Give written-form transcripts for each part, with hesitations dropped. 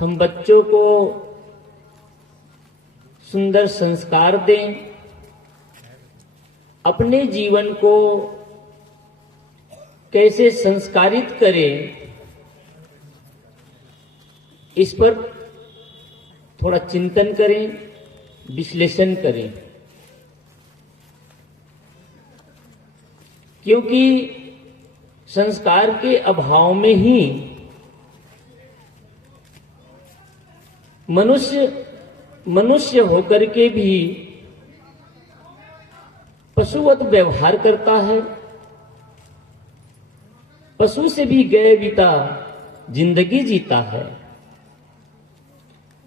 हम बच्चों को सुंदर संस्कार दें, अपने जीवन को कैसे संस्कारित करें, इस पर थोड़ा चिंतन करें, विश्लेषण करें। क्योंकि संस्कार के अभाव में ही मनुष्य होकर के भी पशुवत व्यवहार करता है, पशु से भी गए बिता जिंदगी जीता है।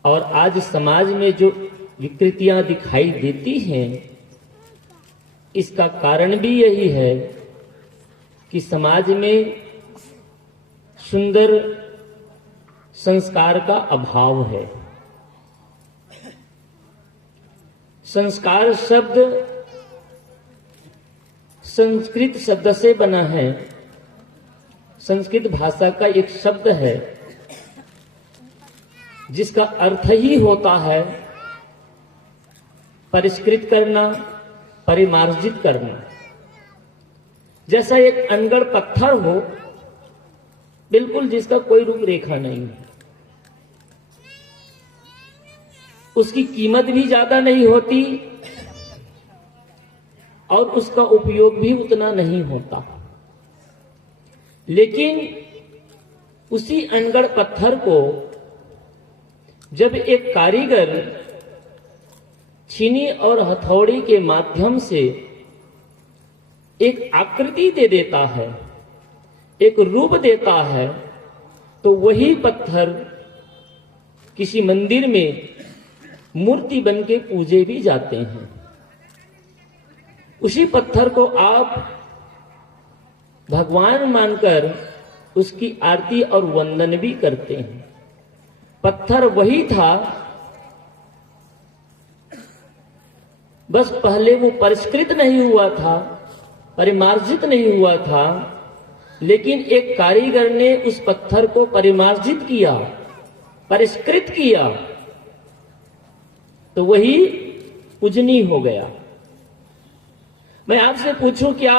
और आज समाज में जो विकृतियां दिखाई देती हैं, इसका कारण भी यही है कि समाज में सुंदर संस्कार का अभाव है। संस्कार शब्द संस्कृत शब्द से बना है, संस्कृत भाषा का एक शब्द है जिसका अर्थ ही होता है परिष्कृत करना, परिमार्जित करना। जैसा एक अनगढ़ पत्थर हो, बिल्कुल जिसका कोई रूपरेखा नहीं है, उसकी कीमत भी ज्यादा नहीं होती और उसका उपयोग भी उतना नहीं होता। लेकिन उसी अनगढ़ पत्थर को जब एक कारीगर छीनी और हथौड़ी के माध्यम से एक आकृति दे देता है, एक रूप देता है, तो वही पत्थर किसी मंदिर में मूर्ति बन के पूजे भी जाते हैं। उसी पत्थर को आप भगवान मानकर उसकी आरती और वंदन भी करते हैं। पत्थर वही था, बस पहले वो परिष्कृत नहीं हुआ था, परिमार्जित नहीं हुआ था, लेकिन एक कारीगर ने उस पत्थर को परिमार्जित किया, परिष्कृत किया, तो वही पूजनीय हो गया। मैं आपसे पूछूं, क्या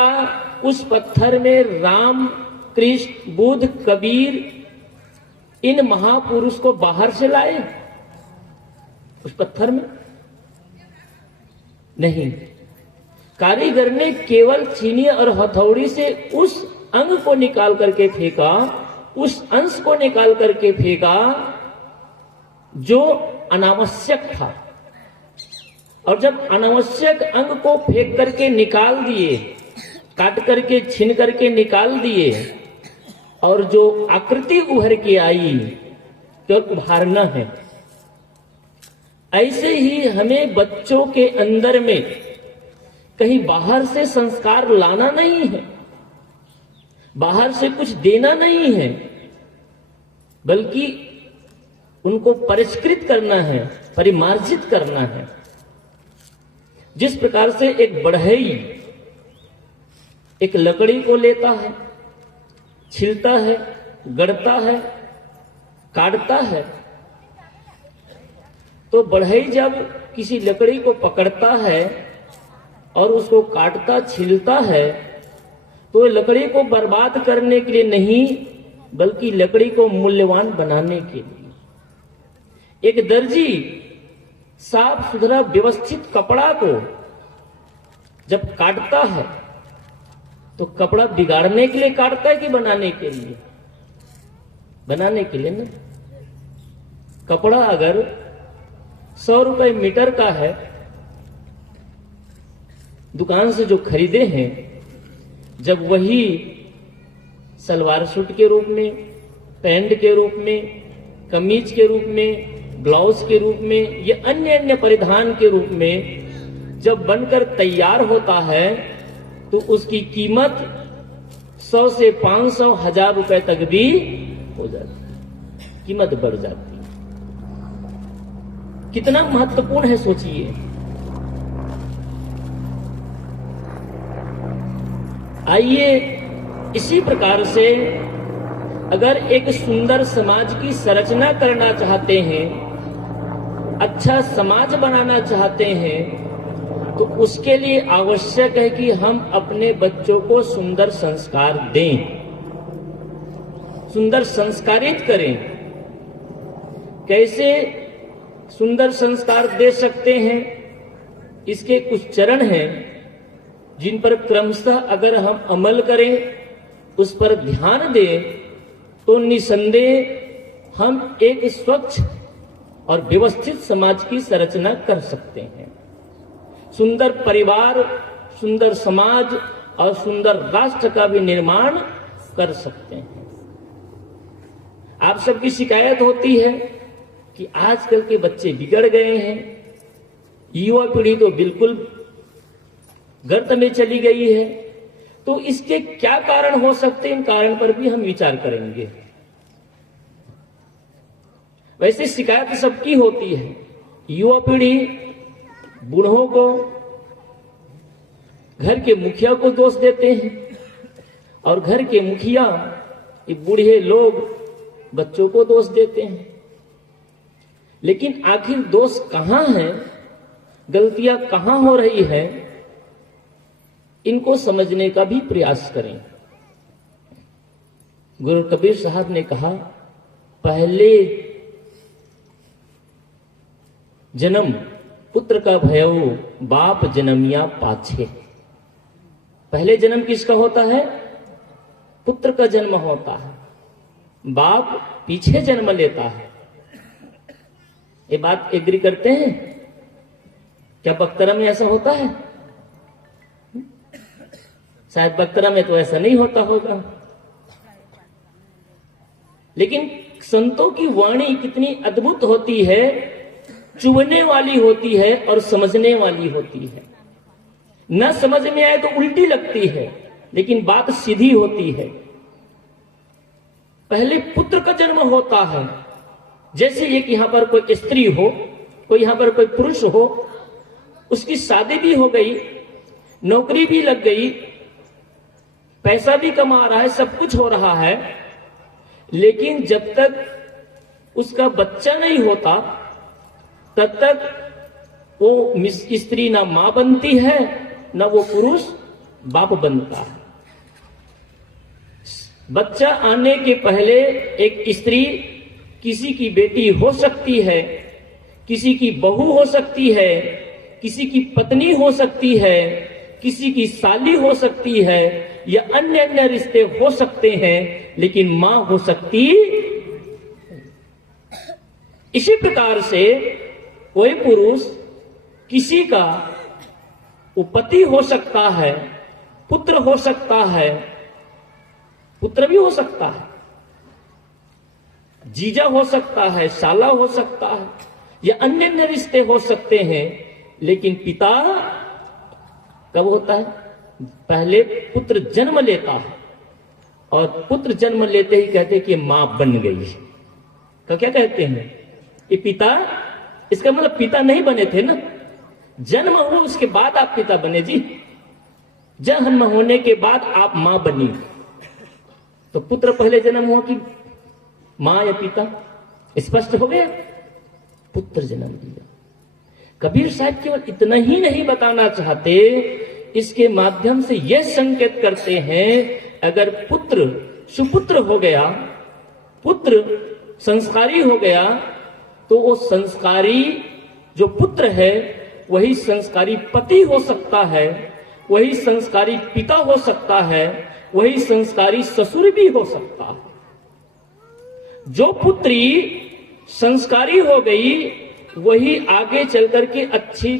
उस पत्थर में राम, कृष्ण, बुद्ध, कबीर, इन महापुरुष को बाहर से लाए? उस पत्थर में नहीं। कारीगर ने केवल छीनी और हथौड़ी से उस अंग को निकाल करके फेंका, उस अंश को निकाल करके फेंका जो अनावश्यक था। और जब अनावश्यक अंग को फेंक करके निकाल दिए, काट करके छीन करके निकाल दिए, और जो आकृति उभर के आई, तो उभारना है। ऐसे ही हमें बच्चों के अंदर में कहीं बाहर से संस्कार लाना नहीं है, बाहर से कुछ देना नहीं है, बल्कि उनको परिष्कृत करना है, परिमार्जित करना है। जिस प्रकार से एक बढ़ई एक लकड़ी को लेता है, छिलता है, गढ़ता है, काटता है, तो बढ़ई जब किसी लकड़ी को पकड़ता है और उसको काटता, छिलता है, तो लकड़ी को बर्बाद करने के लिए नहीं, बल्कि लकड़ी को मूल्यवान बनाने के लिए। एक दर्जी साफ सुथरा व्यवस्थित कपड़ा को जब काटता है, तो कपड़ा बिगाड़ने के लिए काटता है कि बनाने के लिए? बनाने के लिए ना। कपड़ा अगर 100 रुपए मीटर का है, दुकान से जो खरीदे हैं, जब वही सलवार सूट के रूप में, पैंट के रूप में, कमीज के रूप में, ब्लाउज के रूप में, या अन्य अन्य परिधान के रूप में जब बनकर तैयार होता है, तो उसकी कीमत 100 से 500, 1000 रुपए तक भी हो जाती है, कीमत बढ़ जाती है। कितना महत्वपूर्ण है सोचिए। आइए इसी प्रकार से अगर एक सुंदर समाज की संरचना करना चाहते हैं, अच्छा समाज बनाना चाहते हैं, तो उसके लिए आवश्यक है कि हम अपने बच्चों को सुंदर संस्कार दें, सुंदर संस्कारित करें। कैसे सुंदर संस्कार दे सकते हैं, इसके कुछ चरण हैं जिन पर क्रमशः अगर हम अमल करें, उस पर ध्यान दें, तो निसंदेह हम एक स्वच्छ और व्यवस्थित समाज की संरचना कर सकते हैं। सुंदर परिवार, सुंदर समाज और सुंदर राष्ट्र का भी निर्माण कर सकते हैं। आप सबकी शिकायत होती है कि आजकल के बच्चे बिगड़ गए हैं, युवा पीढ़ी तो बिल्कुल गर्त में चली गई है। तो इसके क्या कारण हो सकते हैं, इन कारण पर भी हम विचार करेंगे। वैसे शिकायत सबकी होती है। युवा पीढ़ी बूढ़ों को, घर के मुखिया को दोष देते हैं, और घर के मुखिया ये बूढ़े लोग बच्चों को दोष देते हैं। लेकिन आखिर दोष कहां है, गलतियां कहां हो रही है, इनको समझने का भी प्रयास करें। गुरु कबीर साहब ने कहा, पहले जन्म पुत्र का भयउ, बाप जन्मिया पाछे। पहले जन्म किसका होता है? पुत्र का जन्म होता है, बाप पीछे जन्म लेता है। ये बात एग्री करते हैं? क्या बख्तरा में ऐसा होता है? शायद बख्तरा में तो ऐसा नहीं होता होगा, लेकिन संतों की वाणी कितनी अद्भुत होती है, चुभने वाली होती है और समझने वाली होती है। न समझ में आए तो उल्टी लगती है, लेकिन बात सीधी होती है। पहले पुत्र का जन्म होता है। जैसे एक यहां पर कोई स्त्री हो, कोई यहां पर कोई पुरुष हो, उसकी शादी भी हो गई, नौकरी भी लग गई, पैसा भी कमा रहा है, सब कुछ हो रहा है, लेकिन जब तक उसका बच्चा नहीं होता, तब तक वो स्त्री ना मां बनती है, ना वो पुरुष बाप बनता है। बच्चा आने के पहले एक स्त्री किसी की बेटी हो सकती है, किसी की बहू हो सकती है, किसी की पत्नी हो सकती है, किसी की साली हो सकती है, या अन्य अन्य रिश्ते हो सकते हैं, लेकिन मां हो सकती। इसी प्रकार से कोई पुरुष किसी का पति हो सकता है, पुत्र हो सकता है, पुत्र भी हो सकता है, जीजा हो सकता है, साला हो सकता है, या अन्य अन्य रिश्ते हो सकते हैं, लेकिन पिता कब होता है? पहले पुत्र जन्म लेता है, और पुत्र जन्म लेते ही कहते हैं कि मां बन गई। तो क्या कहते हैं? ये पिता, इसका मतलब पिता नहीं बने थे ना, जन्म हुआ उसके बाद आप पिता बने जी। जन्म होने के बाद आप मां बनी। तो पुत्र पहले जन्म हुआ कि मां या पिता? स्पष्ट हो गया, पुत्र जन्म लिया। कबीर साहब केवल इतना ही नहीं बताना चाहते, इसके माध्यम से यह संकेत करते हैं, अगर पुत्र सुपुत्र हो गया, पुत्र संस्कारी हो गया, तो वो संस्कारी जो पुत्र है वही संस्कारी पति हो सकता है, वही संस्कारी पिता हो सकता है, वही संस्कारी ससुर भी हो सकता है। जो पुत्री संस्कारी हो गई, वही आगे चलकर के अच्छी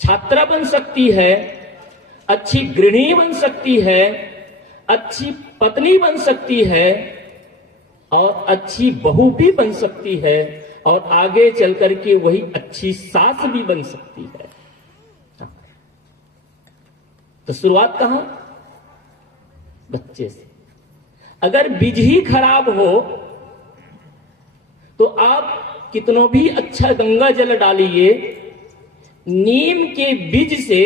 छात्रा बन सकती है, अच्छी गृहिणी बन सकती है, अच्छी पत्नी बन सकती है, और अच्छी बहू भी बन सकती है, और आगे चलकर के वही अच्छी सास भी बन सकती है। तो शुरुआत कहां? बच्चे से। अगर बीज ही खराब हो तो आप कितनों भी अच्छा गंगा जल डालिए, नीम के बीज से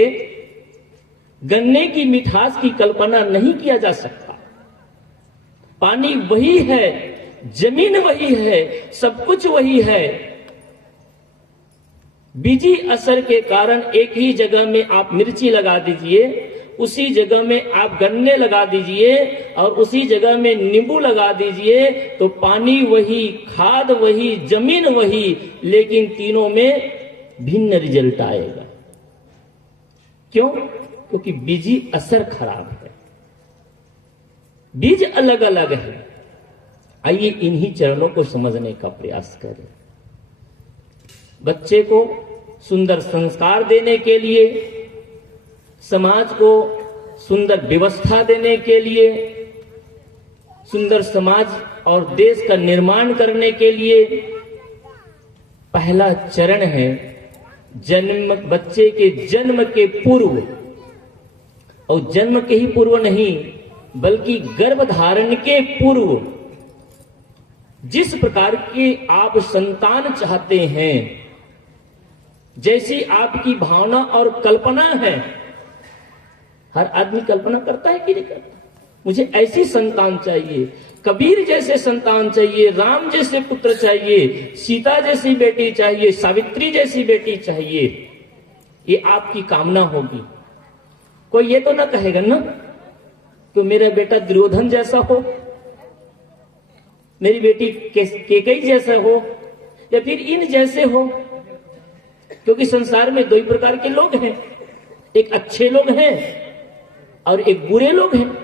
गन्ने की मिठास की कल्पना नहीं किया जा सकता। पानी वही है, जमीन वही है, सब कुछ वही है। बीजी असर के कारण एक ही जगह में आप मिर्ची लगा दीजिए, उसी जगह में आप गन्ने लगा दीजिए और उसी जगह में नींबू लगा दीजिए, तो पानी वही, खाद वही, जमीन वही, लेकिन तीनों में भिन्न रिजल्ट आएगा। क्यों? क्योंकि बीजी असर खराब है, बीज अलग अलग है। आइए इन्हीं चरणों को समझने का प्रयास करें। बच्चे को सुंदर संस्कार देने के लिए, समाज को सुंदर व्यवस्था देने के लिए, सुंदर समाज और देश का निर्माण करने के लिए पहला चरण है जन्म, बच्चे के जन्म के पूर्व, और जन्म के ही पूर्व नहीं बल्कि गर्भधारण के पूर्व जिस प्रकार के आप संतान चाहते हैं, जैसी आपकी भावना और कल्पना है, हर आदमी कल्पना करता है कि नहीं करता? मुझे ऐसी संतान चाहिए, कबीर जैसे संतान चाहिए, राम जैसे पुत्र चाहिए, सीता जैसी बेटी चाहिए, सावित्री जैसी बेटी चाहिए। ये आपकी कामना होगी। कोई ये तो ना कहेगा ना कि मेरा बेटा दुर्योधन जैसा हो, मेरी बेटी केकई जैसा हो, या फिर इन जैसे हो। क्योंकि संसार में दो ही प्रकार के लोग हैं, एक अच्छे लोग हैं और एक बुरे लोग हैं।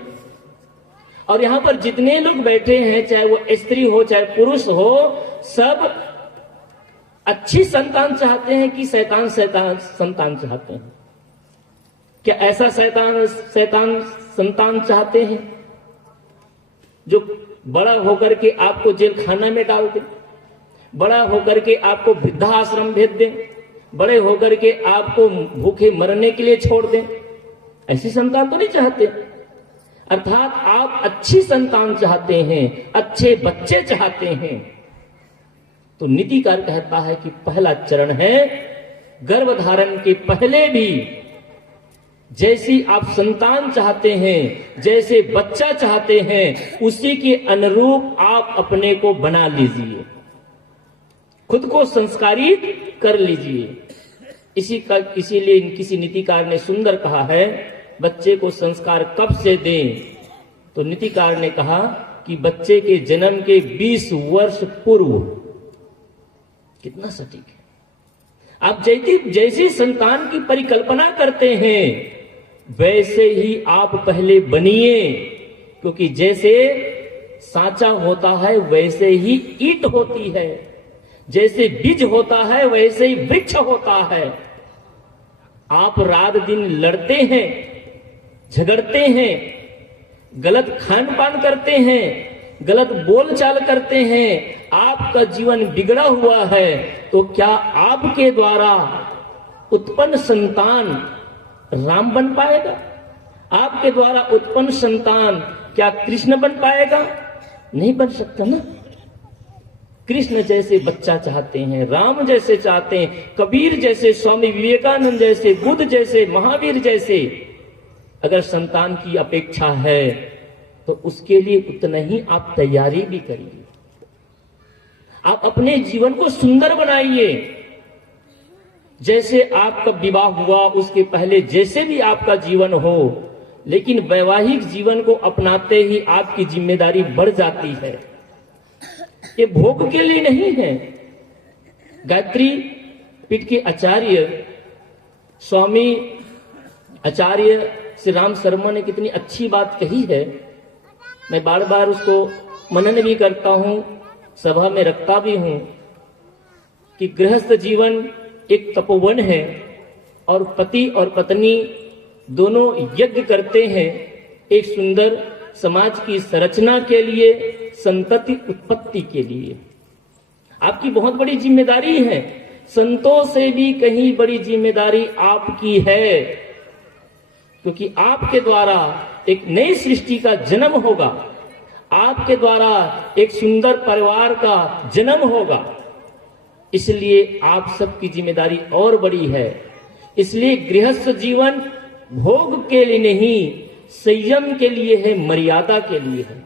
और यहां पर जितने लोग बैठे हैं, चाहे वो स्त्री हो चाहे पुरुष हो, सब अच्छी संतान चाहते हैं कि शैतान संतान चाहते हैं? क्या ऐसा शैतान संतान चाहते हैं जो बड़ा होकर के आपको जेल खाना में डाल दे, बड़ा होकर के आपको वृद्धाश्रम भेज दे, बड़े होकर के आपको भूखे मरने के लिए छोड़ दें? ऐसी संतान तो नहीं चाहते। अर्थात आप अच्छी संतान चाहते हैं, अच्छे बच्चे चाहते हैं। तो नीतिकार कहता है कि पहला चरण है गर्भधारण के पहले भी जैसी आप संतान चाहते हैं, जैसे बच्चा चाहते हैं, उसी के अनुरूप आप अपने को बना लीजिए, खुद को संस्कारित कर लीजिए। इसीलिए किसी नीतिकार ने सुंदर कहा है, बच्चे को संस्कार कब से दें? तो नीतिकार ने कहा कि बच्चे के जन्म के 20 वर्ष पूर्व। कितना सटीक है। आप जैसी संतान की परिकल्पना करते हैं वैसे ही आप पहले बनिए, क्योंकि जैसे सांचा होता है वैसे ही ईंट होती है, जैसे बीज होता है वैसे ही वृक्ष होता है। आप रात दिन लड़ते हैं, झगड़ते हैं, गलत खान पान करते हैं, गलत बोलचाल करते हैं, आपका जीवन बिगड़ा हुआ है, तो क्या आपके द्वारा उत्पन्न संतान राम बन पाएगा? आपके द्वारा उत्पन्न संतान क्या कृष्ण बन पाएगा? नहीं बन सकता ना। कृष्ण जैसे बच्चा चाहते हैं, राम जैसे चाहते हैं, कबीर जैसे, स्वामी विवेकानंद जैसे, बुद्ध जैसे, महावीर जैसे अगर संतान की अपेक्षा है तो उसके लिए उतना ही आप तैयारी भी करिए। आप अपने जीवन को सुंदर बनाइए। जैसे आपका विवाह हुआ उसके पहले जैसे भी आपका जीवन हो, लेकिन वैवाहिक जीवन को अपनाते ही आपकी जिम्मेदारी बढ़ जाती है। ये भोग के लिए नहीं है। गायत्री पीठ के आचार्य स्वामी आचार्य श्री राम शर्मा ने कितनी अच्छी बात कही है। मैं बार बार उसको मनन भी करता हूं, सभा में रखता भी हूं कि गृहस्थ जीवन एक तपोवन है और पति और पत्नी दोनों यज्ञ करते हैं एक सुंदर समाज की संरचना के लिए, संतति उत्पत्ति के लिए। आपकी बहुत बड़ी जिम्मेदारी है। संतों से भी कहीं बड़ी जिम्मेदारी आपकी है, क्योंकि आपके द्वारा एक नई सृष्टि का जन्म होगा, आपके द्वारा एक सुंदर परिवार का जन्म होगा। इसलिए आप सबकी जिम्मेदारी और बड़ी है। इसलिए गृहस्थ जीवन भोग के लिए नहीं, संयम के लिए है, मर्यादा के लिए है।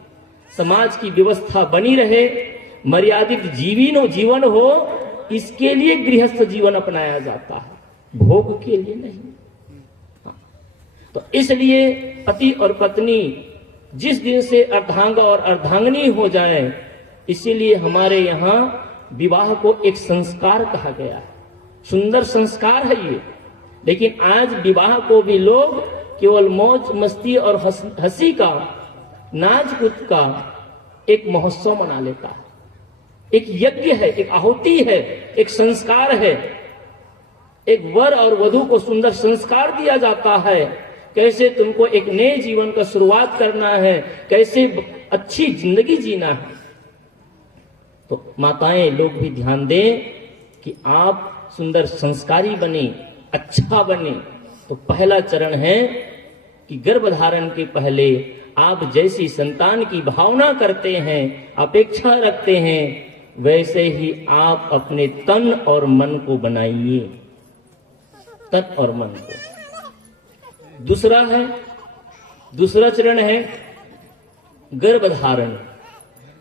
समाज की व्यवस्था बनी रहे, मर्यादित जीवन हो, इसके लिए गृहस्थ जीवन अपनाया जाता है, भोग के लिए नहीं। तो इसलिए पति और पत्नी जिस दिन से अर्धांग और अर्धांगिनी हो जाए, इसीलिए हमारे यहाँ विवाह को एक संस्कार कहा गया है। सुंदर संस्कार है ये, लेकिन आज विवाह को भी लोग केवल मौज मस्ती और हंसी का, नाच कूद का एक महोत्सव मना लेता है। एक यज्ञ है, एक आहुति है, एक संस्कार है। एक वर और वधू को सुंदर संस्कार दिया जाता है, कैसे तुमको एक नए जीवन का शुरुआत करना है, कैसे अच्छी जिंदगी जीना है। तो माताएं लोग भी ध्यान दें कि आप सुंदर संस्कारी बने, अच्छा बने। तो पहला चरण है कि गर्भधारण के पहले आप जैसी संतान की भावना करते हैं, अपेक्षा रखते हैं, वैसे ही आप अपने तन और मन को बनाइए, तन और मन को। दूसरा चरण है गर्भधारण,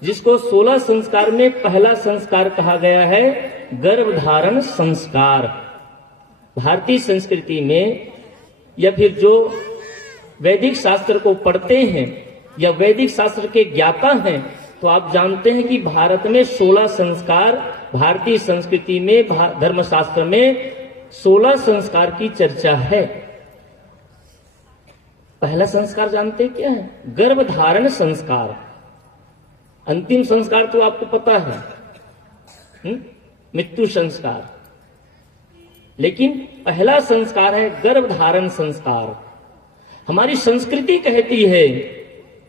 जिसको 16 संस्कार में पहला संस्कार कहा गया है, गर्भधारण संस्कार। भारतीय संस्कृति में या फिर जो वैदिक शास्त्र को पढ़ते हैं या वैदिक शास्त्र के ज्ञाता हैं, तो आप जानते हैं कि भारत में 16 संस्कार, भारतीय संस्कृति में धर्मशास्त्र में 16 संस्कार की चर्चा है। पहला संस्कार जानते क्या है? गर्भधारण संस्कार। अंतिम संस्कार तो आपको पता है, मृत्यु संस्कार। लेकिन पहला संस्कार है गर्भधारण संस्कार। हमारी संस्कृति कहती है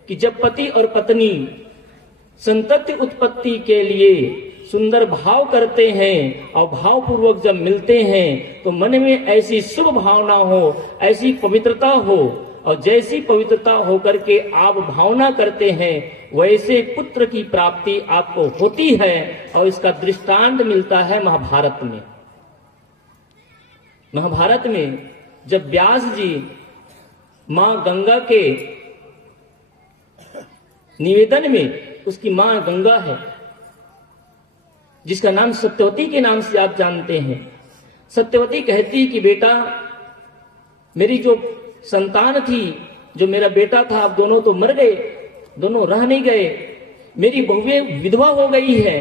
कि जब पति और पत्नी संतति उत्पत्ति के लिए सुंदर भाव करते हैं और भावपूर्वक जब मिलते हैं, तो मन में ऐसी शुभ भावना हो, ऐसी पवित्रता हो, और जैसी पवित्रता होकर के आप भावना करते हैं, वैसे पुत्र की प्राप्ति आपको होती है। और इसका दृष्टांत मिलता है महाभारत में। महाभारत में जब व्यास जी मां गंगा के निवेदन में, उसकी मां गंगा है जिसका नाम सत्यवती के नाम से आप जानते हैं, सत्यवती कहती कि बेटा, मेरी जो संतान थी, जो मेरा बेटा था, अब दोनों तो मर गए, दोनों रह नहीं गए, मेरी बहुएं विधवा हो गई है,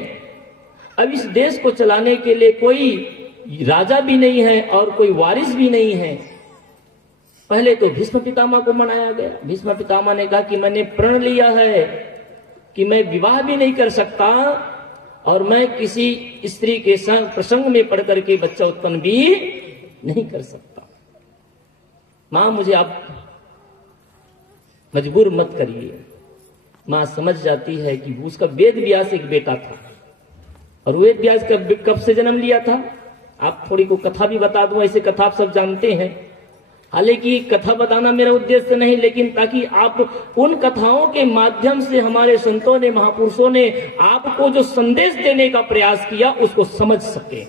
अब इस देश को चलाने के लिए कोई राजा भी नहीं है और कोई वारिस भी नहीं है। पहले तो भीष्म पितामह को मनाया गया। भीष्म पितामह ने कहा कि मैंने प्रण लिया है कि मैं विवाह भी नहीं कर सकता और मैं किसी स्त्री के संग प्रसंग में पढ़ करके बच्चा उत्पन्न भी नहीं कर सकता। मां, मुझे आप मजबूर मत करिए। मां समझ जाती है कि उसका वेद व्यास एक बेटा था, और वेद व्यास कब से जन्म लिया था, आप थोड़ी को कथा भी बता दूं। ऐसे कथा आप सब जानते हैं, हालांकि कथा बताना मेरा उद्देश्य नहीं, लेकिन ताकि आप उन कथाओं के माध्यम से हमारे संतों ने, महापुरुषों ने आपको जो संदेश देने का प्रयास किया उसको समझ सके।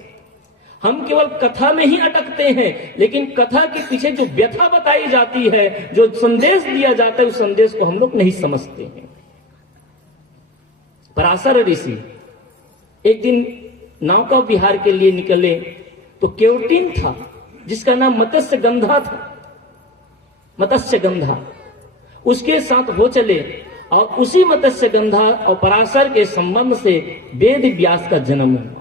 हम केवल कथा में ही अटकते हैं, लेकिन कथा के पीछे जो व्यथा बताई जाती है, जो संदेश दिया जाता है, उस संदेश को हम लोग नहीं समझते हैं। पराशर ऋषि एक दिन नौका विहार के लिए निकले, तो केवटिन था जिसका नाम मत्स्य गंधा था, मत्स्य गंधा, उसके साथ हो चले, और उसी मत्स्य गंधा और पराशर के संबंध से वेद व्यास का जन्म हुआ।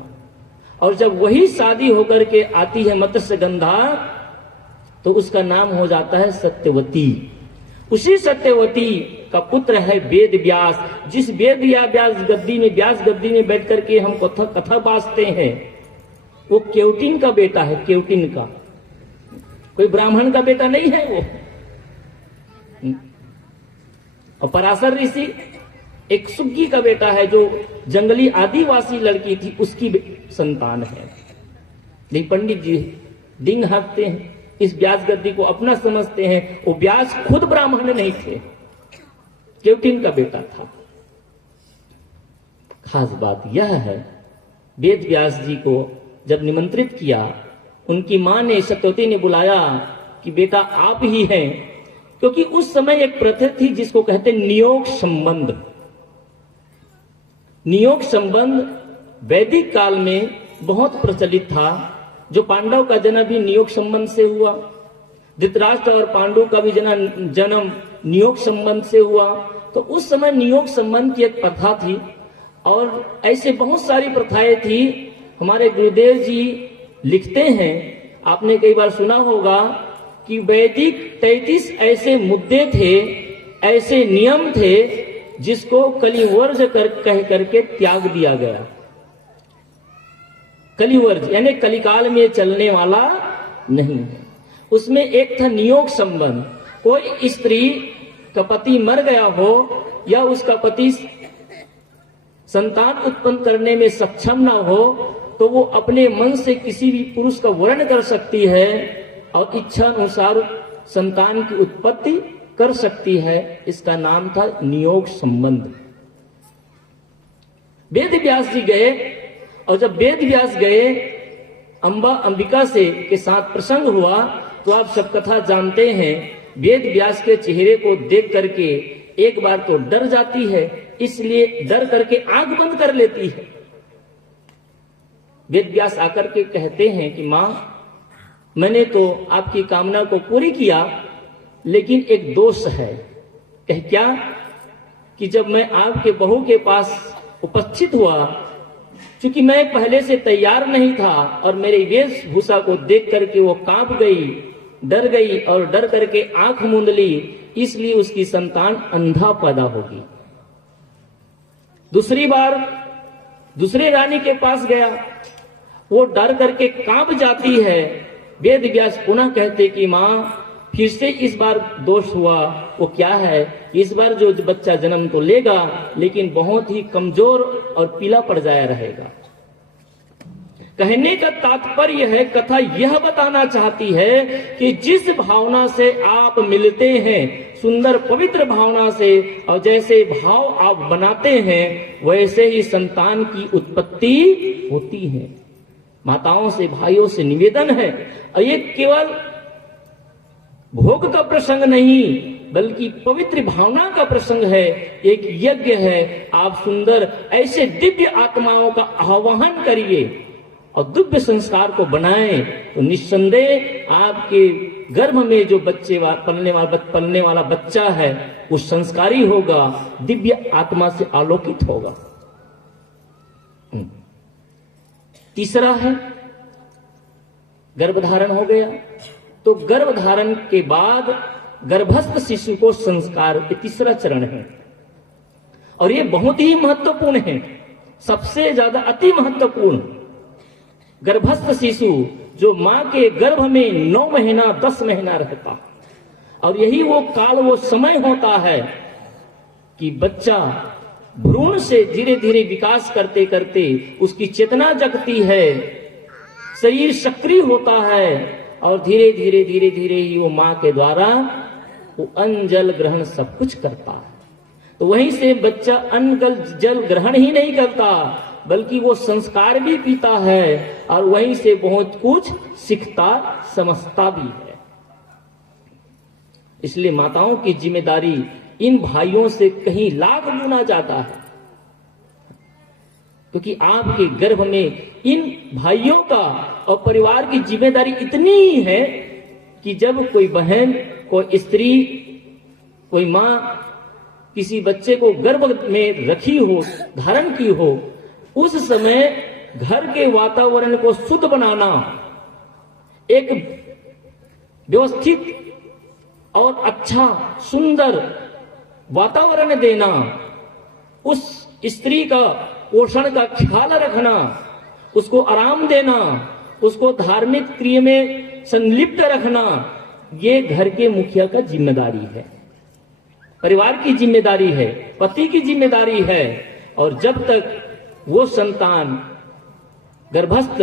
और जब वही शादी होकर के आती है मत्स्य गंधा, तो उसका नाम हो जाता है सत्यवती। उसी सत्यवती का पुत्र है वेद व्यास। जिस वेद या व्यास गद्दी में बैठ करके हम कथा बाजते हैं, वो केवटिन का बेटा है, केवटिन का, कोई ब्राह्मण का बेटा नहीं है वो। और पराशर ऋषि एक सुग्गी का बेटा है, जो जंगली आदिवासी लड़की थी, उसकी संतान है। लेकिन पंडित जी डिंग हाँकते हैं, इस व्यास गद्दी को अपना समझते हैं। वो व्यास खुद ब्राह्मण नहीं थे, केवटिन का बेटा था। खास बात यह है, वेद व्यास जी को जब निमंत्रित किया, उनकी मां ने, सत्यवती ने बुलाया कि बेटा आप ही हैं, क्योंकि उस समय एक प्रथा थी जिसको कहते नियोग संबंध। नियोग संबंध वैदिक काल में बहुत प्रचलित था। जो पांडव का जन्म भी नियोग संबंध से हुआ, धृतराष्ट्र और पांडु का भी जन्म नियोग संबंध से हुआ। तो उस समय नियोग संबंध की एक प्रथा थी और ऐसे बहुत सारी प्रथाएं थी। हमारे गुरुदेव जी लिखते हैं, आपने कई बार सुना होगा कि वैदिक 33 ऐसे मुद्दे थे, ऐसे नियम थे जिसको कलिवर्ज कह करके त्याग दिया गया। कलिवर्ज यानी कलिकाल में चलने वाला नहीं है। उसमें एक था नियोग संबंध। कोई स्त्री का पति मर गया हो या उसका पति संतान उत्पन्न करने में सक्षम ना हो तो वो अपने मन से किसी भी पुरुष का वर्ण कर सकती है और इच्छा अनुसार संतान की उत्पत्ति कर सकती है। इसका नाम था नियोग संबंध। वेद व्यास जी गए और जब वेद व्यास गए अंबिका से के साथ प्रसंग हुआ तो आप सब कथा जानते हैं। वेद व्यास के चेहरे को देख करके एक बार तो डर जाती है, इसलिए डर करके आंख बंद कर लेती है। वेद व्यास आकर के कहते हैं कि मां, मैंने तो आपकी कामना को पूरी किया, लेकिन एक दोष है। कह क्या? कि जब मैं आपके बहू के पास उपस्थित हुआ, क्योंकि मैं पहले से तैयार नहीं था और मेरी वेशभूषा को देख करके वो कांप गई, डर गई और डर करके आंख मूंद ली, इसलिए उसकी संतान अंधा पैदा होगी। दूसरी बार दूसरे रानी के पास गया, वो डर करके कांप जाती है। वेद व्यास पुनः कहते कि मां, फिर से इस बार दोष हुआ। वो क्या है? इस बार जो बच्चा जन्म तो लेगा, लेकिन बहुत ही कमजोर और पीला पड़ जाया रहेगा। कहने का तात्पर्य है, कथा यह बताना चाहती है कि जिस भावना से आप मिलते हैं, सुंदर पवित्र भावना से, और जैसे भाव आप बनाते हैं, वैसे ही संतान की उत्पत्ति होती है। माताओं से, भाइयों से निवेदन है, और ये केवल भोग का प्रसंग नहीं बल्कि पवित्र भावना का प्रसंग है, एक यज्ञ है। आप सुंदर ऐसे दिव्य आत्माओं का आह्वान करिए और दिव्य संस्कार को बनाएं, तो निस्संदेह आपके गर्भ में जो बच्चे पलने वाला बच्चा है वो संस्कारी होगा, दिव्य आत्मा से आलोकित होगा। तीसरा है गर्भधारण हो गया, तो गर्भधारण के बाद गर्भस्थ शिशु को संस्कार, ये तीसरा चरण है और ये बहुत ही महत्वपूर्ण है, सबसे ज्यादा अति महत्वपूर्ण। गर्भस्थ शिशु जो मां के गर्भ में 9 महीना 10 महीना रहता, और यही वो काल, वो समय होता है कि बच्चा भ्रूण से धीरे धीरे विकास करते करते उसकी चेतना जगती है, शरीर सक्रिय होता है, और धीरे धीरे धीरे धीरे ही वो मां के द्वारा वो अन्न जल ग्रहण सब कुछ करता है। तो वहीं से बच्चा अन्न जल ग्रहण ही नहीं करता बल्कि वो संस्कार भी पीता है और वहीं से बहुत कुछ सीखता समझता भी है। इसलिए माताओं की जिम्मेदारी इन भाइयों से कहीं लाख गुना ज्यादा है, क्योंकि आपके गर्भ में इन भाइयों का और परिवार की जिम्मेदारी इतनी है कि जब कोई बहन, कोई स्त्री, कोई मां किसी बच्चे को गर्भ में रखी हो, धारण की हो, उस समय घर के वातावरण को शुद्ध बनाना, एक व्यवस्थित और अच्छा सुंदर वातावरण देना, उस स्त्री का पोषण का ख्याल रखना, उसको आराम देना, उसको धार्मिक क्रिया में संलिप्त रखना, ये घर के मुखिया का जिम्मेदारी है, परिवार की जिम्मेदारी है, पति की जिम्मेदारी है। और जब तक वो संतान गर्भस्थ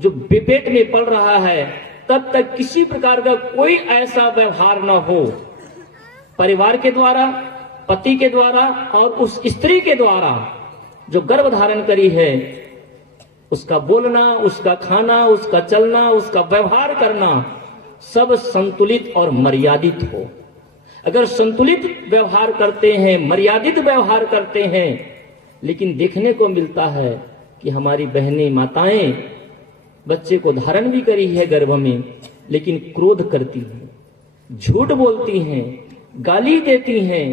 जो पेट में पल रहा है, तब तक किसी प्रकार का कोई ऐसा व्यवहार न हो परिवार के द्वारा, पति के द्वारा और उस स्त्री के द्वारा जो गर्भ धारण करी है, उसका बोलना, उसका खाना, उसका चलना, उसका व्यवहार करना सब संतुलित और मर्यादित हो। अगर संतुलित व्यवहार करते हैं, मर्यादित व्यवहार करते हैं, लेकिन देखने को मिलता है कि हमारी बहनें माताएं बच्चे को धारण भी करी है गर्भ में, लेकिन क्रोध करती हैं, झूठ बोलती हैं, गाली देती हैं,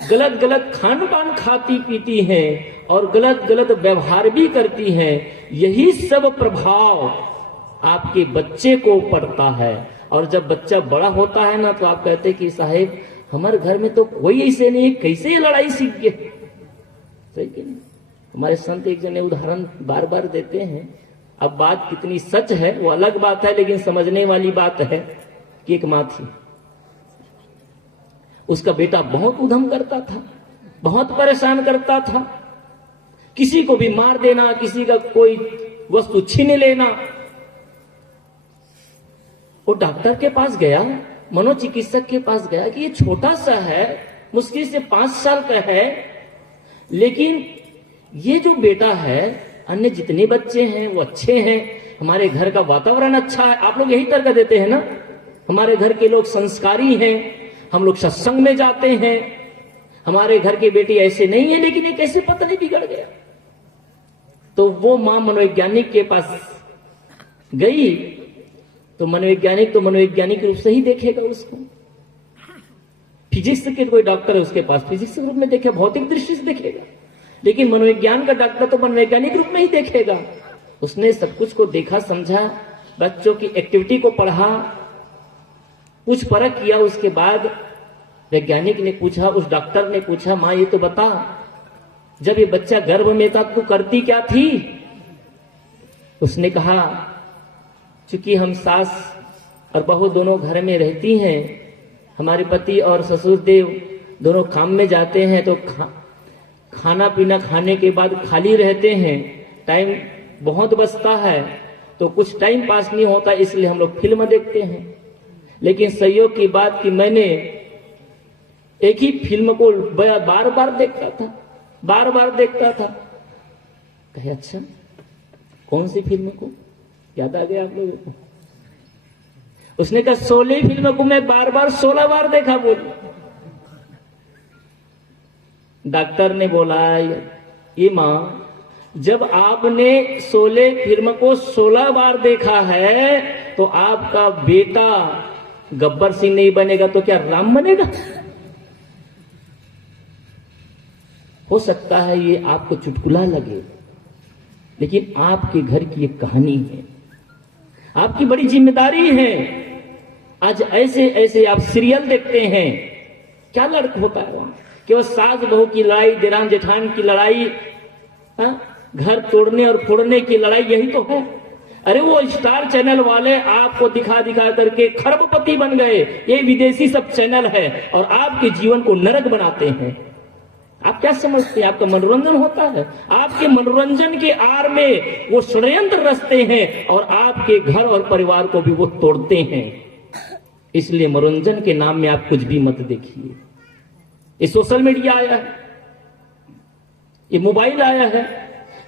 गलत गलत खान पान खाती पीती हैं और गलत गलत व्यवहार भी करती हैं। यही सब प्रभाव आपके बच्चे को पड़ता है। और जब बच्चा बड़ा होता है ना, तो आप कहते हैं कि साहेब हमारे घर में तो कोई ऐसे नहीं है, कैसे ये लड़ाई सीख गए। सही कि नहीं? हमारे संत एक जने उदाहरण बार बार देते हैं। अब बात कितनी सच है वो अलग बात है, लेकिन समझने वाली बात है कि एक माँ थी, उसका बेटा बहुत उधम करता था, बहुत परेशान करता था, किसी को भी मार देना, किसी का कोई वस्तु छीन लेना। वो डॉक्टर के पास गया, मनोचिकित्सक के पास गया कि ये छोटा सा है, मुश्किल से 5 साल का है, लेकिन ये जो बेटा है, अन्य जितने बच्चे हैं वो अच्छे हैं, हमारे घर का वातावरण अच्छा है। आप लोग यही तर्क देते हैं ना, हमारे घर के लोग संस्कारी हैं, हम लोग सत्संग में जाते हैं, हमारे घर के बेटे ऐसे नहीं है, लेकिन ये कैसे पता नहीं बिगड़ गया। तो वो मां मनोवैज्ञानिक के पास गई, तो मनोवैज्ञानिक रूप से ही देखेगा उसको। फिजिक्स के कोई डॉक्टर है उसके पास, फिजिक्स के रूप में देखे, भौतिक दृष्टि से देखेगा, लेकिन मनोविज्ञान का डॉक्टर तो मनोवैज्ञानिक रूप में ही देखेगा। उसने सब कुछ को देखा, समझा, बच्चों की एक्टिविटी को पढ़ा, कुछ परख किया। उसके बाद वैज्ञानिक ने पूछा, उस डॉक्टर ने पूछा, मां ये तो बता, जब ये बच्चा गर्भ में था तू करती क्या थी? उसने कहा, चूंकि हम सास और बहू दोनों घर में रहती हैं, हमारे पति और ससुर देव दोनों काम में जाते हैं, तो खाना पीना खाने के बाद खाली रहते हैं, टाइम बहुत बचता है, तो कुछ टाइम पास नहीं होता, इसलिए हम लोग फिल्म देखते हैं। लेकिन संयोग की बात कि मैंने एक ही फिल्म को बार बार देखता था। कहे अच्छा, कौन सी फिल्म को? याद आ गया आप लोगों को? उसने कहा 16 फिल्म को मैं बार बार 16 बार देखा। बोली, डॉक्टर ने बोला, ये मां, जब आपने 16 फिल्म को 16 बार देखा है, तो आपका बेटा गब्बर सिंह नहीं बनेगा तो क्या राम बनेगा? हो सकता है ये आपको चुटकुला लगे, लेकिन आपके घर की एक कहानी है, आपकी बड़ी जिम्मेदारी है। आज ऐसे ऐसे आप सीरियल देखते हैं, क्या लड़क होता है वहां? केवल सास बहू की लड़ाई, देरान जेठान की लड़ाई, घर तोड़ने और फोड़ने की लड़ाई, यही तो है। अरे वो स्टार चैनल वाले आपको दिखा दिखा करके खरबपति बन गए। ये विदेशी सब चैनल है और आपके जीवन को नरक बनाते हैं। आप क्या समझते हैं आपका मनोरंजन होता है? आपके मनोरंजन के आड़ में वो षड्यंत्र रचते हैं और आपके घर और परिवार को भी वो तोड़ते हैं। इसलिए मनोरंजन के नाम में आप कुछ भी मत देखिए। ये सोशल मीडिया आया है, ये मोबाइल आया है।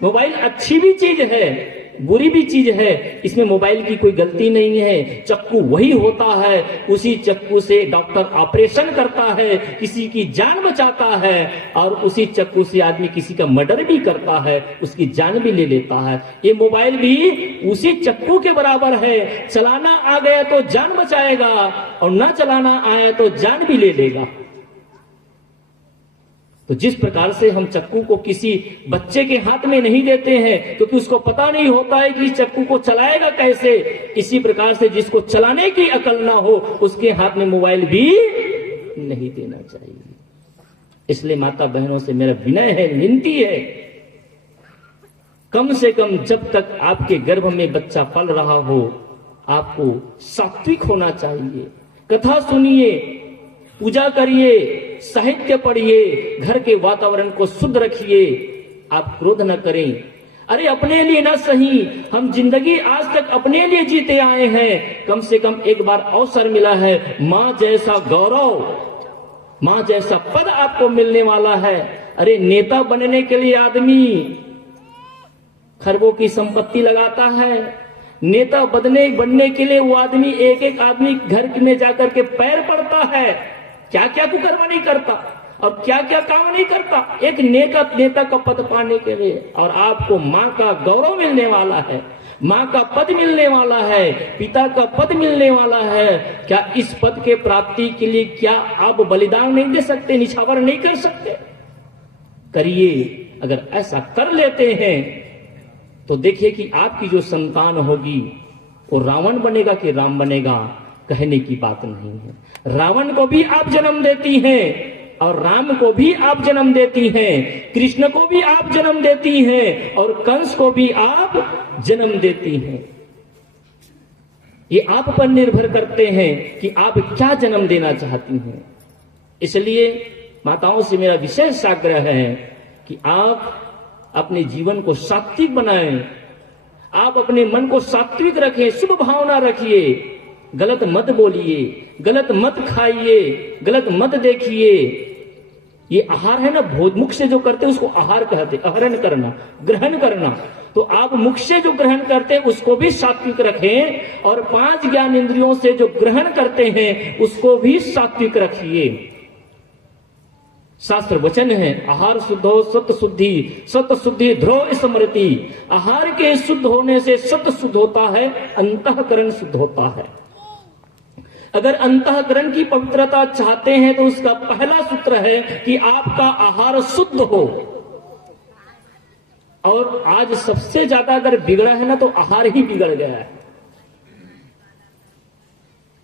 मोबाइल अच्छी भी चीज है, बुरी भी चीज है, इसमें मोबाइल की कोई गलती नहीं है। चक्कू वही होता है, उसी चक्कू से डॉक्टर ऑपरेशन करता है, किसी की जान बचाता है, और उसी चक्कू से आदमी किसी का मर्डर भी करता है, उसकी जान भी ले लेता है। ये मोबाइल भी उसी चक्कू के बराबर है। चलाना आ गया तो जान बचाएगा, और ना चलाना आया तो जान भी ले लेगा। तो जिस प्रकार से हम चक्कू को किसी बच्चे के हाथ में नहीं देते हैं क्योंकि उसको पता नहीं होता है कि चक्कू को चलाएगा कैसे, इसी प्रकार से जिसको चलाने की अकल ना हो उसके हाथ में मोबाइल भी नहीं देना चाहिए। इसलिए माता बहनों से मेरा विनय है, विनती है, कम से कम जब तक आपके गर्भ में बच्चा पल रहा हो, आपको सात्विक होना चाहिए। कथा सुनिए, पूजा करिए, साहित्य पढ़िए, घर के वातावरण को शुद्ध रखिए। आप क्रोध न करें। अरे अपने लिए ना सही, हम जिंदगी आज तक अपने लिए जीते आए हैं। कम से कम एक बार अवसर मिला है, मां जैसा गौरव, मां जैसा पद आपको मिलने वाला है। अरे नेता बनने के लिए आदमी खरबों की संपत्ति लगाता है। नेता बनने के लिए वो आदमी एक एक आदमी घर में जाकर के पैर पड़ता है, क्या क्या कुकर्मा नहीं करता। और क्या क्या काम नहीं करता एक नेता का पद पाने के लिए। और आपको माँ का गौरव मिलने वाला है, माँ का पद मिलने वाला है, पिता का पद मिलने वाला है। क्या इस पद के प्राप्ति के लिए क्या आप बलिदान नहीं दे सकते, निछावर नहीं कर सकते? करिए। अगर ऐसा कर लेते हैं तो देखिए कि आपकी जो संतान होगी वो रावण बनेगा कि राम बनेगा, कहने की बात नहीं है। रावण को भी आप जन्म देती हैं और राम को भी आप जन्म देती हैं, कृष्ण को भी आप जन्म देती हैं और कंस को भी आप जन्म देती हैं। ये आप पर निर्भर करते हैं कि आप क्या जन्म देना चाहती हैं। इसलिए माताओं से मेरा विशेष आग्रह है कि आप अपने जीवन को सात्विक बनाएं, आप अपने मन को सात्विक रखें, शुभ भावना रखिए, गलत मत बोलिए, गलत मत खाइए, गलत मत देखिए। ये आहार है ना, भोज मुख से जो करते हैं उसको आहार कहते, आहरण करना, ग्रहण करना। तो आप मुख से जो ग्रहण करते हैं उसको भी सात्विक रखें और 5 ज्ञान इंद्रियों से जो ग्रहण करते हैं उसको भी सात्विक रखिए। शास्त्र वचन है, आहार शुद्धो सत्य शुद्धि, सत्य शुद्धि ध्रुव स्मृति। आहार के शुद्ध होने से सत्य शुद्ध होता है, अंतःकरण शुद्ध होता है। अगर अंतःकरण की पवित्रता चाहते हैं तो उसका पहला सूत्र है कि आपका आहार शुद्ध हो। और आज सबसे ज्यादा अगर बिगड़ा है ना तो आहार ही बिगड़ गया है।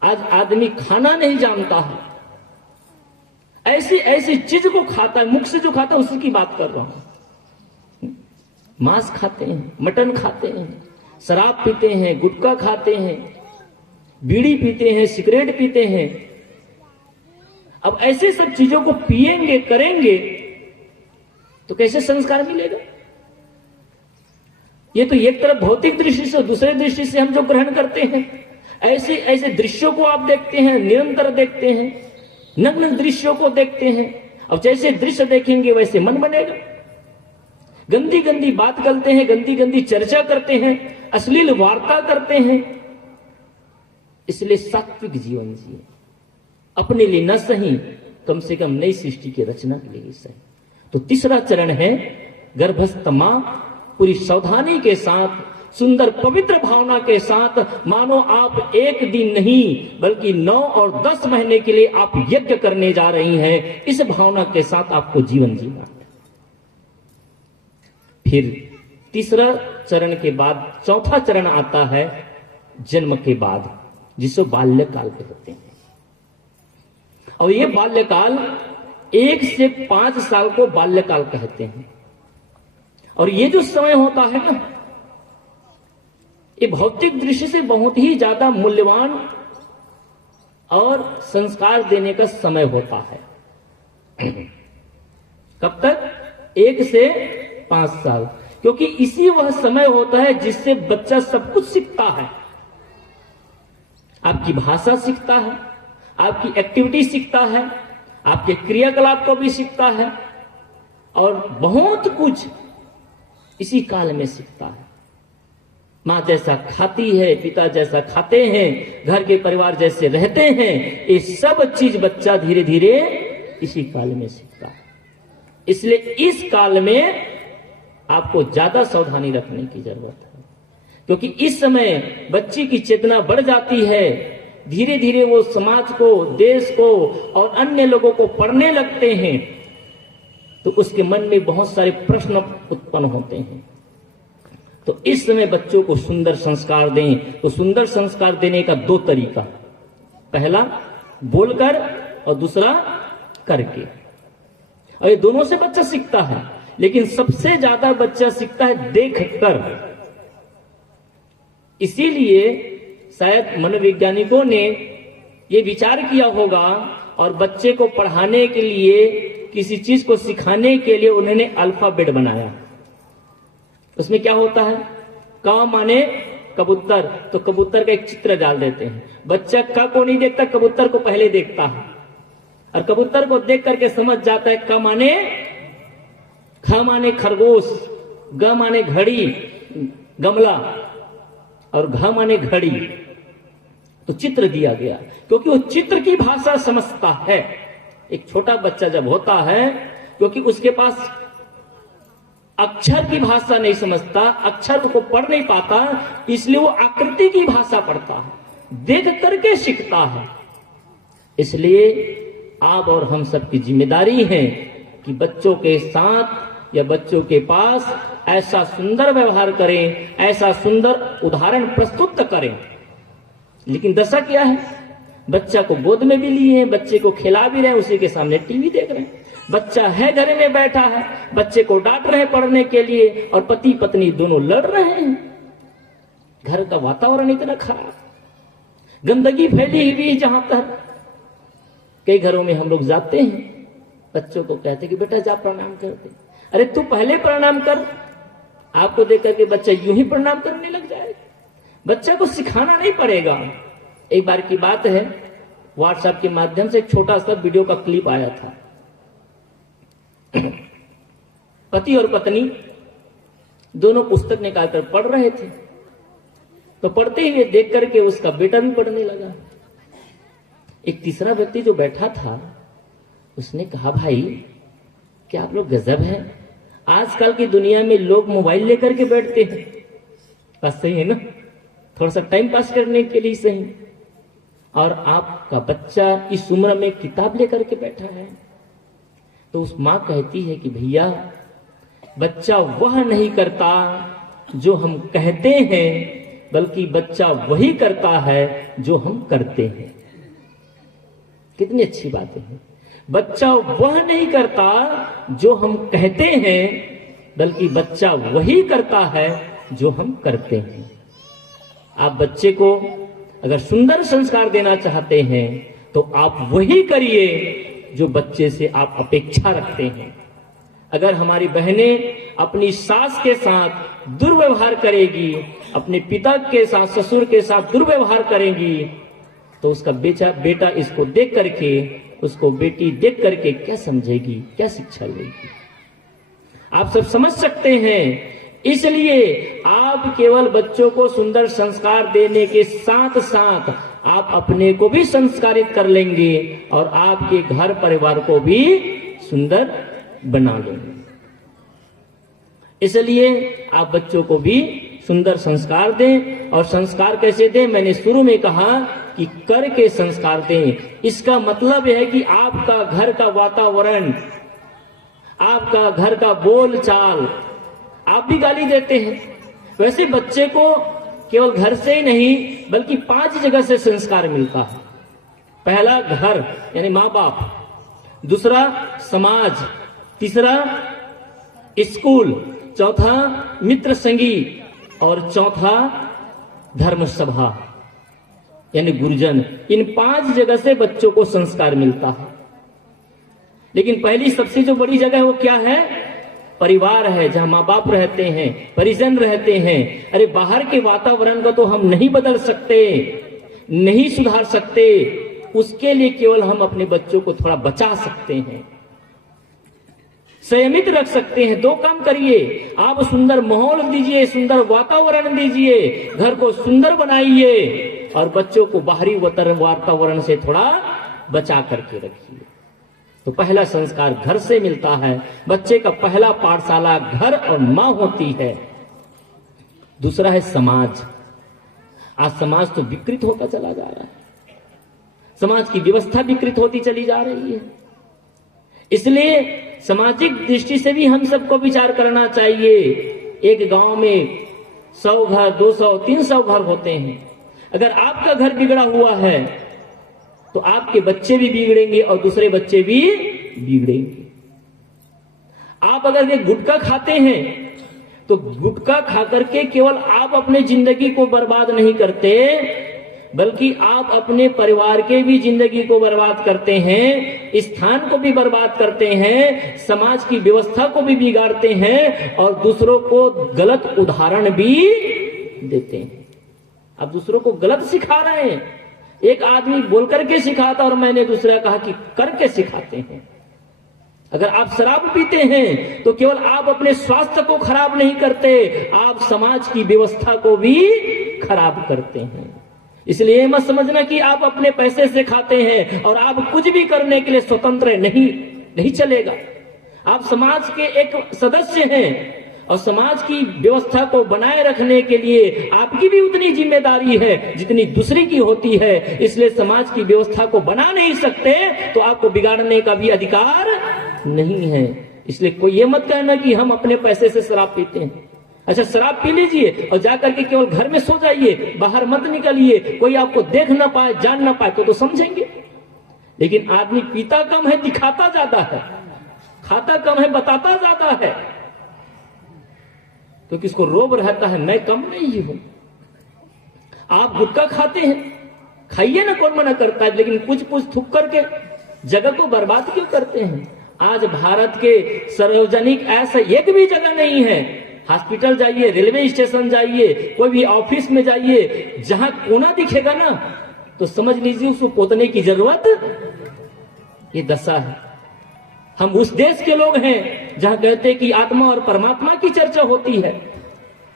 आज आदमी खाना नहीं जानता है, ऐसी ऐसी चीज को खाता है, मुख से जो खाता है उसी की बात कर रहा हूं। मांस खाते हैं, मटन खाते हैं, शराब पीते हैं, गुटखा खाते हैं, बीड़ी पीते हैं, सिगरेट पीते हैं। अब ऐसे सब चीजों को पिएंगे करेंगे तो कैसे संस्कार मिलेगा? ये तो एक तरफ भौतिक दृष्टि से, दूसरे दृष्टि से हम जो ग्रहण करते हैं, ऐसे ऐसे दृश्यों को आप देखते हैं, निरंतर देखते हैं, नग्न दृश्यों को देखते हैं। अब जैसे दृश्य देखेंगे वैसे मन बनेगा। गंदी गंदी बात करते हैं, गंदी गंदी चर्चा करते हैं, अश्लील वार्ता करते हैं। इसलिए सात्विक जीवन जिए, अपने लिए न सही कम से कम नई सृष्टि की रचना के लिए सही। तो तीसरा चरण है गर्भस्थ मां पूरी सावधानी के साथ, सुंदर पवित्र भावना के साथ, मानो आप एक दिन नहीं बल्कि 9 और 10 महीने के लिए आप यज्ञ करने जा रही हैं। इस भावना के साथ आपको जीवन जीना है। फिर तीसरा चरण के बाद चौथा चरण आता है जन्म के बाद, जिसको बाल्यकाल कहते हैं। और ये बाल्यकाल 1 से 5 साल को बाल्यकाल कहते हैं। और ये जो समय होता है ना, ये भौतिक दृष्टि से बहुत ही ज्यादा मूल्यवान और संस्कार देने का समय होता है। कब तक? 1 से 5 साल, क्योंकि इसी वह समय होता है जिससे बच्चा सब कुछ सीखता है। आपकी भाषा सीखता है, आपकी एक्टिविटी सीखता है, आपके क्रियाकलाप को भी सीखता है और बहुत कुछ इसी काल में सीखता है। माँ जैसा खाती है, पिता जैसा खाते हैं, घर के परिवार जैसे रहते हैं, ये सब चीज बच्चा धीरे धीरे इसी काल में सीखता है। इसलिए इस काल में आपको ज्यादा सावधानी रखने की जरूरत है, क्योंकि इस समय बच्चे की चेतना बढ़ जाती है। धीरे धीरे वो समाज को, देश को और अन्य लोगों को पढ़ने लगते हैं, तो उसके मन में बहुत सारे प्रश्न उत्पन्न होते हैं। तो इस समय बच्चों को सुंदर संस्कार दें। तो सुंदर संस्कार देने का 2 तरीका, पहला बोलकर और दूसरा करके। और ये दोनों से बच्चा सीखता है, लेकिन सबसे ज्यादा बच्चा सीखता है देखकर। इसीलिए शायद मनोवैज्ञानिकों ने ये विचार किया होगा और बच्चे को पढ़ाने के लिए, किसी चीज को सिखाने के लिए उन्होंने अल्फाबेट बनाया। उसमें क्या होता है? क माने कबूतर, तो कबूतर का एक चित्र डाल देते हैं। बच्चा क को नहीं देखता, कबूतर को पहले देखता है और कबूतर को देख करके समझ जाता है क माने, ख माने खरगोश, ग माने घड़ी, गमला और घ माने घड़ी। तो चित्र दिया गया क्योंकि वो चित्र की भाषा समझता है। एक छोटा बच्चा जब होता है, क्योंकि उसके पास अक्षर की भाषा नहीं समझता, अक्षर को पढ़ नहीं पाता, इसलिए वो आकृति की भाषा पढ़ता है, देख करके सीखता है। इसलिए आप और हम सब की जिम्मेदारी है कि बच्चों के साथ या बच्चों के पास ऐसा सुंदर व्यवहार करें, ऐसा सुंदर उदाहरण प्रस्तुत करें। लेकिन दशा क्या है, बच्चा को गोद में भी लिए हैं, बच्चे को खिला भी रहे हैं, उसी के सामने टीवी देख रहे हैं। बच्चा है घर में बैठा है, बच्चे को डांट रहे हैं पढ़ने के लिए, और पति पत्नी दोनों लड़ रहे हैं। घर का वातावरण इतना खराब, गंदगी फैली हुई जहां तक कई घरों में हम लोग जाते हैं, बच्चों को कहते कि बेटा जा प्रणाम कर दे। अरे तू पहले प्रणाम कर, आपको देख करके बच्चा यूं ही प्रणाम करने लग जाएगा। बच्चा को सिखाना नहीं पड़ेगा। एक बार की बात है, व्हाट्सएप के माध्यम से एक छोटा सा वीडियो का क्लिप आया था। पति और पत्नी दोनों पुस्तक निकालकर पढ़ रहे थे, तो पढ़ते हुए देख करके उसका बेटा भी पढ़ने लगा। एक तीसरा व्यक्ति जो बैठा था, उसने कहा भाई क्या आप लोग गजब है, आजकल की दुनिया में लोग मोबाइल लेकर के बैठते हैं। बात सही है ना, थोड़ा सा टाइम पास करने के लिए सही, और आपका बच्चा इस उम्र में किताब लेकर के बैठा है। तो उस मां कहती है कि भैया बच्चा वह नहीं करता जो हम कहते हैं, बल्कि बच्चा वही करता है जो हम करते हैं। कितनी अच्छी बातें हैं। बच्चा वह नहीं करता जो हम कहते हैं, बल्कि बच्चा वही करता है जो हम करते हैं। आप बच्चे को अगर सुंदर संस्कार देना चाहते हैं तो आप वही करिए जो बच्चे से आप अपेक्षा रखते हैं। अगर हमारी बहनें अपनी सास के साथ दुर्व्यवहार करेगी, अपने पिता के साथ, ससुर के साथ दुर्व्यवहार करेंगी, तो उसका बेटा इसको देख करके, उसको बेटी देख करके क्या समझेगी, क्या शिक्षा लेगी। आप सब समझ सकते हैं। इसलिए आप केवल बच्चों को सुंदर संस्कार देने के साथ साथ आप अपने को भी संस्कारित कर लेंगे और आपके घर परिवार को भी सुंदर बना लेंगे। इसलिए आप बच्चों को भी सुंदर संस्कार दें। और संस्कार कैसे दें? मैंने शुरू में कहा कि कर के संस्कार दें। इसका मतलब है कि आपका घर का वातावरण, आपका घर का बोल चाल, आप भी गाली देते हैं, वैसे बच्चे को केवल घर से ही नहीं बल्कि 5 जगह से संस्कार मिलता है। पहला घर यानी माँ बाप, दूसरा समाज, तीसरा स्कूल, चौथा मित्र संगी और चौथा धर्म सभा यानी गुरुजन। इन 5 जगह से बच्चों को संस्कार मिलता है। लेकिन पहली सबसे जो बड़ी जगह है वो क्या है? परिवार है, जहां माँ बाप रहते हैं, परिजन रहते हैं। अरे बाहर के वातावरण को तो हम नहीं बदल सकते, नहीं सुधार सकते, उसके लिए केवल हम अपने बच्चों को थोड़ा बचा सकते हैं, संयमित रख सकते हैं। 2 काम करिए, आप सुंदर माहौल दीजिए, सुंदर वातावरण दीजिए, घर को सुंदर बनाइए और बच्चों को बाहरी वातावरण से थोड़ा बचा करके रखिए। तो पहला संस्कार घर से मिलता है। बच्चे का पहला पाठशाला घर और मां होती है। दूसरा है समाज। आज समाज तो विकृत होता चला जा रहा है, समाज की व्यवस्था विकृत होती चली जा रही है। इसलिए सामाजिक दृष्टि से भी हम सबको विचार करना चाहिए। एक गांव में 100 घर, 200, 300 घर होते हैं। अगर आपका घर बिगड़ा हुआ है तो आपके बच्चे भी बिगड़ेंगे और दूसरे बच्चे भी बिगड़ेंगे। आप अगर एक गुटखा खाते हैं तो गुटखा खा करके केवल आप अपने जिंदगी को बर्बाद नहीं करते, बल्कि आप अपने परिवार के भी जिंदगी को बर्बाद करते हैं, स्थान को भी बर्बाद करते हैं, समाज की व्यवस्था को भी बिगाड़ते हैं और दूसरों को गलत उदाहरण भी देते हैं। आप दूसरों को गलत सिखा रहे हैं। एक आदमी बोल करके सिखाता और मैंने दूसरा कहा कि करके सिखाते हैं। अगर आप शराब पीते हैं तो केवल आप अपने स्वास्थ्य को खराब नहीं करते, आप समाज की व्यवस्था को भी खराब करते हैं। इसलिए मत समझना कि आप अपने पैसे से खाते हैं और आप कुछ भी करने के लिए स्वतंत्र नहीं चलेगा। आप समाज के एक सदस्य हैं और समाज की व्यवस्था को बनाए रखने के लिए आपकी भी उतनी जिम्मेदारी है जितनी दूसरी की होती है। इसलिए समाज की व्यवस्था को बना नहीं सकते तो आपको बिगाड़ने का भी अधिकार नहीं है। इसलिए कोई ये मत कहना कि हम अपने पैसे से शराब पीते हैं। अच्छा, शराब पी लीजिए और जाकर के केवल घर में सो जाइए, बाहर मत निकलिए, कोई आपको देख ना पाए, जान ना पाए तो समझेंगे। लेकिन आदमी पीता कम है, दिखाता ज्यादा है, खाता कम है, बताता ज्यादा है, तो किसको रोब रहता है मैं कम नहीं हूं। आप गुटखा खाते हैं, खाइए ना, कौन मना करता है, लेकिन कुछ थूक करके जगह को बर्बाद क्यों करते हैं। आज भारत के सार्वजनिक ऐसा एक भी जगह नहीं है, हॉस्पिटल जाइए, रेलवे स्टेशन जाइए, कोई भी ऑफिस में जाइए, जहां कोना दिखेगा ना तो समझ लीजिए उसको पोतने की जरूरत, ये दशा है। हम उस देश के लोग हैं जहां कहते हैं कि आत्मा और परमात्मा की चर्चा होती है।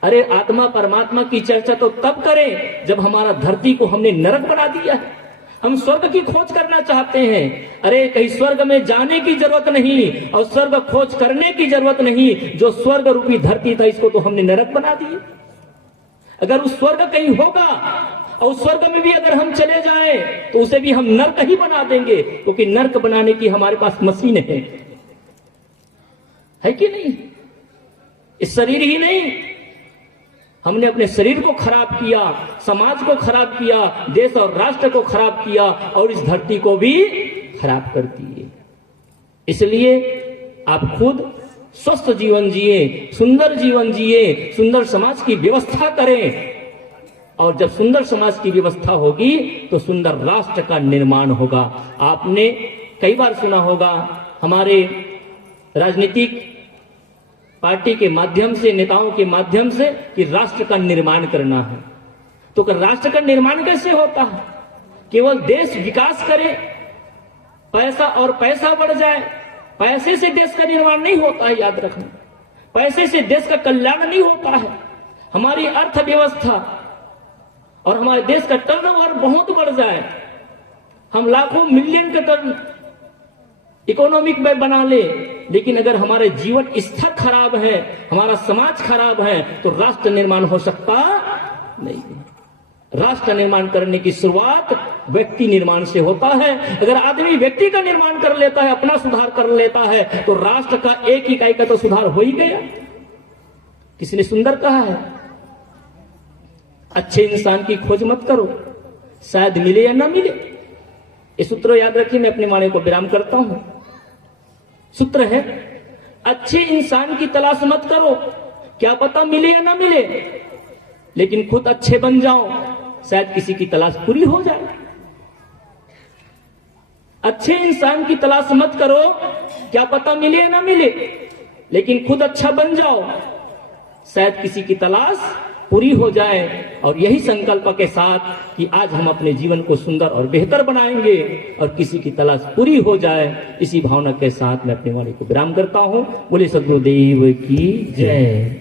अरे आत्मा परमात्मा की चर्चा तो तब करें जब हमारा धरती को हमने नरक बना दिया है। हम स्वर्ग की खोज करना चाहते हैं। अरे कहीं स्वर्ग में जाने की जरूरत नहीं और स्वर्ग खोज करने की जरूरत नहीं, जो स्वर्ग रूपी धरती था इसको तो हमने नरक बना दिया। अगर उस स्वर्ग कहीं होगा और उस स्वर्ग में भी अगर हम चले जाएं तो उसे भी हम नर्क ही बना देंगे, क्योंकि नर्क बनाने की हमारे पास मशीन है कि नहीं। इस शरीर ही नहीं, हमने अपने शरीर को खराब किया, समाज को खराब किया, देश और राष्ट्र को खराब किया और इस धरती को भी खराब कर दिए। इसलिए आप खुद स्वस्थ जीवन जिए, सुंदर जीवन जिए, सुंदर समाज की व्यवस्था करें, और जब सुंदर समाज की व्यवस्था होगी तो सुंदर राष्ट्र का निर्माण होगा। आपने कई बार सुना होगा हमारे राजनीतिक पार्टी के माध्यम से, नेताओं के माध्यम से कि राष्ट्र का निर्माण करना है। तो राष्ट्र का निर्माण कैसे होता है? केवल देश विकास करे, पैसा और पैसा बढ़ जाए, पैसे से देश का निर्माण नहीं होता है, याद रखना। पैसे से देश का कल्याण नहीं होता है। हमारी अर्थव्यवस्था और हमारे देश का टर्नओवर बहुत बढ़ जाए, हम लाखों मिलियन का टर्न इकोनॉमिक में बना ले, लेकिन अगर हमारे जीवन स्तर खराब है, हमारा समाज खराब है, तो राष्ट्र निर्माण हो सकता नहीं। राष्ट्र निर्माण करने की शुरुआत व्यक्ति निर्माण से होता है। अगर आदमी व्यक्ति का निर्माण कर लेता है, अपना सुधार कर लेता है, तो राष्ट्र का एक इकाई का तो सुधार हो ही गया। किसी ने सुंदर कहा है, अच्छे इंसान की खोज मत करो, शायद मिले या ना मिले। ये सूत्र याद रखिए। मैं अपने वाणी को विराम करता हूं। सूत्र है, अच्छे इंसान की तलाश मत करो, क्या पता मिले या ना मिले, लेकिन खुद अच्छे बन जाओ, शायद किसी की तलाश पूरी हो जाए। अच्छे इंसान की तलाश मत करो, क्या पता मिले या ना मिले, लेकिन खुद अच्छा बन जाओ, शायद किसी की तलाश पूरी हो जाए। और यही संकल्प के साथ कि आज हम अपने जीवन को सुंदर और बेहतर बनाएंगे और किसी की तलाश पूरी हो जाए, इसी भावना के साथ मैं अपने वाणी को विराम करता हूं। बोले सद्गुरुदेव की जय।